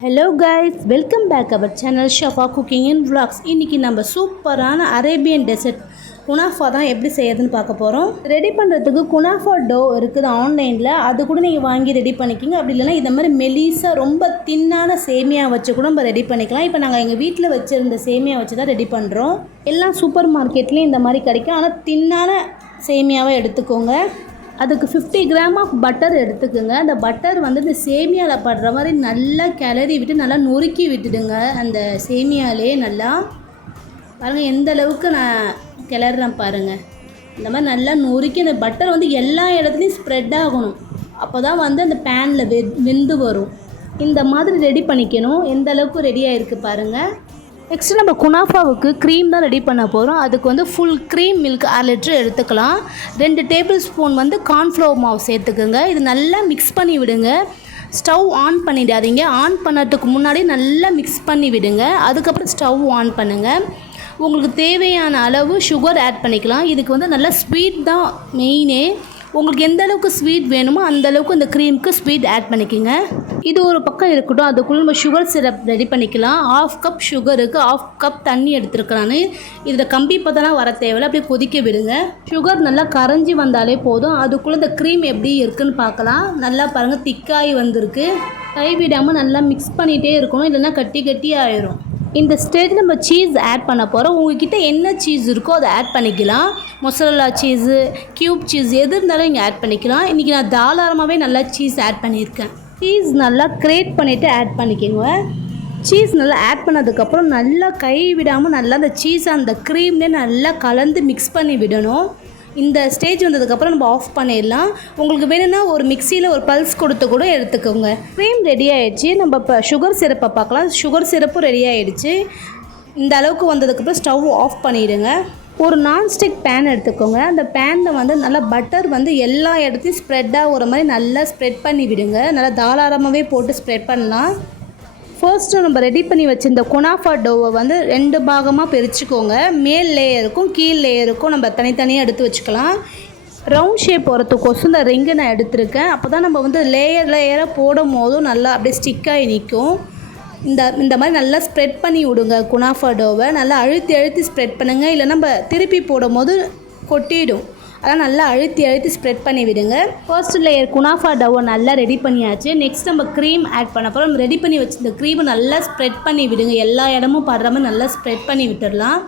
Hello guys, welcome back our channel Shafa Cooking and Vlogs. இன்னைக்கு நம்ம சூப்பரான Arabian dessert kunafa தான் எப்படி செய்யறதுன்னு பார்க்க போறோம். ரெடி பண்றதுக்கு குனாஃபா டோ இருக்குது ஆன்லைன்ல. அது கூட நீங்க வாங்கி ரெடி பண்ணிக்கிங்க. அப்படி இல்லனா இந்த மாதிரி மெலிசா ரொம்ப தின்னான சேமியா வச்சு கூட நம்ம ரெடி பண்ணிக்கலாம். இப்போ நாங்க எங்க வீட்ல வச்சிருந்த சேமியா வச்சு தான் ரெடி பண்றோம். எல்லா சூப்பர் மார்க்கெட்லயும் இந்த மாதிரி கிடைக்கும். ஆனா தின்னான சேமியாவை எடுத்துக்கோங்க. அதுக்கு 50 கிராம் ஆஃப் பட்டர் எடுத்துக்கோங்க. அந்த பட்டர் வந்து இந்த சேமியாவில் படுற மாதிரி நல்லா கிளறி விட்டு நல்லா நொறுக்கி விட்டுடுங்க. அந்த சேமியாலே நல்லா பாருங்கள் எந்த அளவுக்கு நான் கிளறேன் பாருங்கள். இந்த மாதிரி நல்லா நொறுக்கி அந்த பட்டர் வந்து எல்லா இடத்துலையும் ஸ்ப்ரெட் ஆகணும். அப்போ தான் வந்து அந்த பேனில் வெந்து வரும். இந்த மாதிரி ரெடி பண்ணிக்கணும். எந்த அளவுக்கு ரெடியாக இருக்குது பாருங்கள். நெக்ஸ்ட்டு நம்ம குனாஃபாவுக்கு க்ரீம் தான் ரெடி பண்ண போகிறோம். அதுக்கு வந்து ஃபுல் க்ரீம் மில்க் 1/2 லிட்டர் எடுத்துக்கலாம். 2 டேபிள் ஸ்பூன் வந்து கார்ன்ஃப்ளவர் மாவு சேர்த்துக்குங்க. இது நல்லா மிக்ஸ் பண்ணி விடுங்க. ஸ்டவ் ஆன் பண்ணிடாதீங்க. ஆன் பண்ணதுக்கு முன்னாடி நல்லா மிக்ஸ் பண்ணி விடுங்க. அதுக்கப்புறம் ஸ்டவ் ஆன் பண்ணுங்கள். உங்களுக்கு தேவையான அளவு சுகர் ஆட் பண்ணிக்கலாம். இதுக்கு வந்து நல்லா ஸ்வீட் தான் மெயினே. உங்களுக்கு எந்த அளவுக்கு ஸ்வீட் வேணுமோ அந்த அளவுக்கு இந்த க்ரீமுக்கு ஸ்வீட் ஆட் பண்ணிக்கோங்க. இது ஒரு பக்கம் இருக்கட்டும். அதுக்குள்ளே நம்ம சுகர் சிரப் ரெடி பண்ணிக்கலாம். 1/2 கப் சுகருக்கு 1/2 கப் தண்ணி எடுத்துருக்கலான்னு. இதில் கம்பி பதெல்லாம் வர தேவையில்லை. அப்படியே கொதிக்க விடுங்க. சுகர் நல்லா கரைஞ்சி வந்தாலே போதும். அதுக்குள்ளே இந்த க்ரீம் எப்படி இருக்குதுன்னு பார்க்கலாம். நல்லா பாருங்கள் திக்காகி வந்திருக்கு. கைவிடாமல் நல்லா மிக்ஸ் பண்ணிகிட்டே இருக்கணும். இல்லைன்னா கட்டி கட்டி ஆயிரும். இந்த ஸ்டேஜில் நம்ம சீஸ் ஆட் பண்ண போகிறோம். உங்கள்கிட்ட என்ன சீஸ் இருக்கோ அதை ஆட் பண்ணிக்கலாம். மொசரல்லா சீஸு, க்யூப் சீஸ் எது இருந்தாலும் இங்கே ஆட் பண்ணிக்கலாம். இன்றைக்கி நான் தாராளமாகவே நல்லா சீஸ் ஆட் பண்ணியிருக்கேன். சீஸ் நல்லா கிரேட் பண்ணிவிட்டு ஆட் பண்ணிக்கோங்க. சீஸ் நல்லா ஆட் பண்ணதுக்கப்புறம் நல்லா கை விடாமல் நல்லா அந்த சீஸை அந்த க்ரீம்லேயே நல்லா கலந்து மிக்ஸ் பண்ணி விடணும். இந்த ஸ்டேஜ் வந்ததுக்கப்புறம் நம்ம ஆஃப் பண்ணிடலாம். உங்களுக்கு வேணும்னா ஒரு மிக்சியில் ஒரு பல்ஸ் கொடுத்து கூட எடுத்துக்கோங்க. க்ரீம் ரெடி ஆகிடுச்சு. நம்ம இப்போ சுகர் சிரப்பை பார்க்கலாம். சுகர் சிரப்பும் ரெடி ஆகிடுச்சு. இந்த அளவுக்கு வந்ததுக்கப்புறம் ஸ்டவ் ஆஃப் பண்ணிவிடுங்க. ஒரு நான்ஸ்டிக் பேன் எடுத்துக்கோங்க. அந்த பேனில் வந்து நல்லா பட்டர் வந்து எல்லா இடத்தையும் ஸ்ப்ரெட் ஆகிற மாதிரி நல்லா ஸ்ப்ரெட் பண்ணி விடுங்க. நல்லா தாராளமாகவே போட்டு ஸ்ப்ரெட் பண்ணலாம். ஃபர்ஸ்ட்டு நம்ம ரெடி பண்ணி வச்சுருந்த குனாஃபா டோவை வந்து 2 பாகமாக பிரிச்சுக்கோங்க. மேல் லேயருக்கும் கீழ் லேயருக்கும் நம்ம தனித்தனியாக எடுத்து வச்சுக்கலாம். ரவுண்ட் ஷேப் போகிறதுக்கோசம் இந்த ரிங்கை நான் எடுத்திருக்கேன். அப்போ தான் நம்ம வந்து லேயராக போடும் போதும் நல்லா அப்படியே ஸ்டிக்காகி நிற்கும். இந்த மாதிரி நல்லா ஸ்ப்ரெட் பண்ணி விடுங்க. குனாஃபா டோவை நல்லா அழுத்தி ஸ்ப்ரெட் பண்ணுங்கள். இல்லை நம்ம திருப்பி போடும் போது கொட்டிடும். அதெல்லாம் நல்லா அழுத்தி ஸ்ப்ரெட் பண்ணி விடுங்க. ஃபர்ஸ்ட் லேயர் குனாஃபா டோவை நல்லா ரெடி பண்ணியாச்சு. நெக்ஸ்ட் நம்ம க்ரீம் ஆட் பண்ண போகிறோம். நம்ம ரெடி பண்ணி வச்சுருந்த க்ரீமை நல்லா ஸ்ப்ரெட் பண்ணி விடுங்க. எல்லா இடமும் படுற மாதிரி நல்லா ஸ்ப்ரெட் பண்ணி விட்டுடலாம்.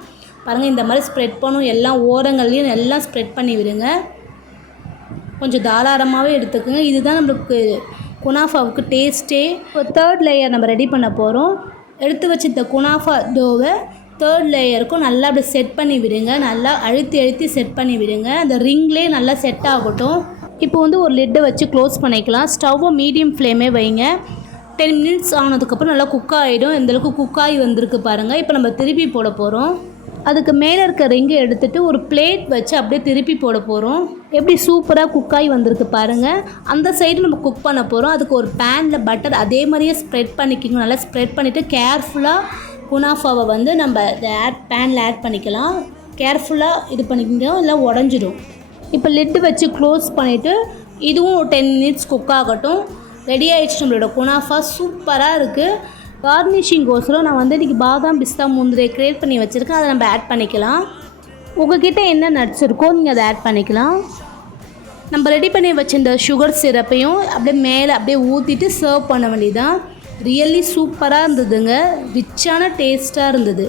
பாருங்கள் இந்த மாதிரி ஸ்ப்ரெட் பண்ணும். எல்லா ஓரங்கள்லையும் நல்லா ஸ்ப்ரெட் பண்ணி விடுங்க. கொஞ்சம் தாராளமாகவே எடுத்துக்கோங்க. இதுதான் நம்மளுக்கு குனாஃபாவுக்கு டேஸ்ட்டே. இப்போ 3rd லேயர் நம்ம ரெடி பண்ண போகிறோம். எடுத்து வச்சுருந்த குனாஃபா டோவை 3rd லேயருக்கும் நல்லா அப்படி செட் பண்ணி விடுங்க. நல்லா அழுத்தி செட் பண்ணி விடுங்க. அந்த ரிங்லேயே நல்லா செட் ஆகட்டும். இப்போ வந்து ஒரு லிட்டை வச்சு க்ளோஸ் பண்ணிக்கலாம். ஸ்டவ்வை மீடியம் ஃப்ளேமே வைங்க. 10 மினிட்ஸ் ஆனதுக்கப்புறம் நல்லா குக் ஆகிடும். இந்தளவுக்கு குக்காகி வந்திருக்கு பாருங்கள். இப்போ நம்ம திருப்பி போட போகிறோம். அதுக்கு மேலே இருக்க ரிங்கை எடுத்துகிட்டு ஒரு பிளேட் வச்சு அப்படியே திருப்பி போட போகிறோம். எப்படி சூப்பராக குக்காகி வந்திருக்கு பாருங்கள். அந்த சைடு நம்ம குக் பண்ண போகிறோம். அதுக்கு ஒரு பேனில் பட்டர் அதே மாதிரியே ஸ்ப்ரெட் பண்ணிக்கோங்க. நல்லா ஸ்ப்ரெட் பண்ணிவிட்டு கேர்ஃபுல்லாக குனாஃபாவை வந்து நம்ம பேனில் ஆட் பண்ணிக்கலாம். கேர்ஃபுல்லாக இது பண்ணிக்கோங்க, இல்லை உடஞ்சிடும். இப்போ லிட்டு வச்சு க்ளோஸ் பண்ணிவிட்டு இதுவும் 10 மினிட்ஸ் குக் ஆகட்டும். ரெடி ஆகிடுச்சு நம்மளோட குனாஃபா. சூப்பராக இருக்குது. கார்னிஷிங்கோசரம் நான் வந்து இன்றைக்கி பாதாம் பிஸ்தா முந்திரியை க்ரியேட் பண்ணி வச்சுருக்கேன். அதை நம்ம ஆட் பண்ணிக்கலாம். உங்கள்கிட்ட என்ன நட்ஸ் இருக்கோ நீங்கள் அதை ஆட் பண்ணிக்கலாம். நம்ம ரெடி பண்ணி வச்சுருந்த சுகர் சிரப்பையும் அப்படியே மேலே அப்படியே ஊற்றிட்டு சர்வ் பண்ண வேண்டியதான். ரியலி சூப்பராக இருந்ததுங்க. ரிச்சான டேஸ்ட்டாக இருந்தது.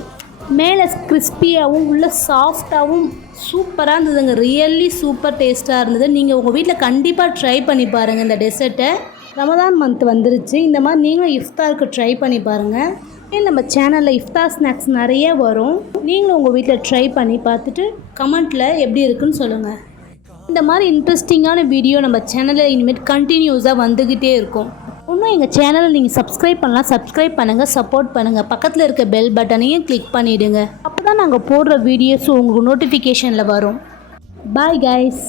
மேலே கிறிஸ்பியாகவும் உள்ள சாஃப்டாகவும் சூப்பராக இருந்ததுங்க. ரியலி சூப்பர் டேஸ்ட்டாக இருந்தது. நீங்கள் உங்கள் வீட்டில் கண்டிப்பாக ட்ரை பண்ணி பாருங்கள் இந்த டெசர்ட்டை. ரமதான் மந்த் வந்துருச்சு. இந்த மாதிரி நீங்களும் இஃப்தாருக்கு ட்ரை பண்ணி பாருங்கள். நம்ம சேனலில் இஃப்தார் ஸ்நாக்ஸ் நிறைய வரும். நீங்களும் உங்கள் வீட்டில் ட்ரை பண்ணி பார்த்துட்டு கமெண்ட்டில் எப்படி இருக்குன்னு சொல்லுங்கள். இந்த மாதிரி இன்ட்ரெஸ்டிங்கான வீடியோ நம்ம சேனலில் இனிமேல் கண்டினியூஸாக வந்துக்கிட்டே இருக்கும். இன்னும் எங்கள் சேனலை நீங்கள் சப்ஸ்கிரைப் பண்ணலாம். சப்ஸ்கிரைப் பண்ணுங்கள், சப்போர்ட் பண்ணுங்கள். பக்கத்தில் இருக்க பெல் பட்டனையும் கிளிக் பண்ணிவிடுங்க. அப்போ தான் நாங்கள் போடுற வீடியோஸும் உங்களுக்கு நோட்டிஃபிகேஷனில் வரும். Bye guys.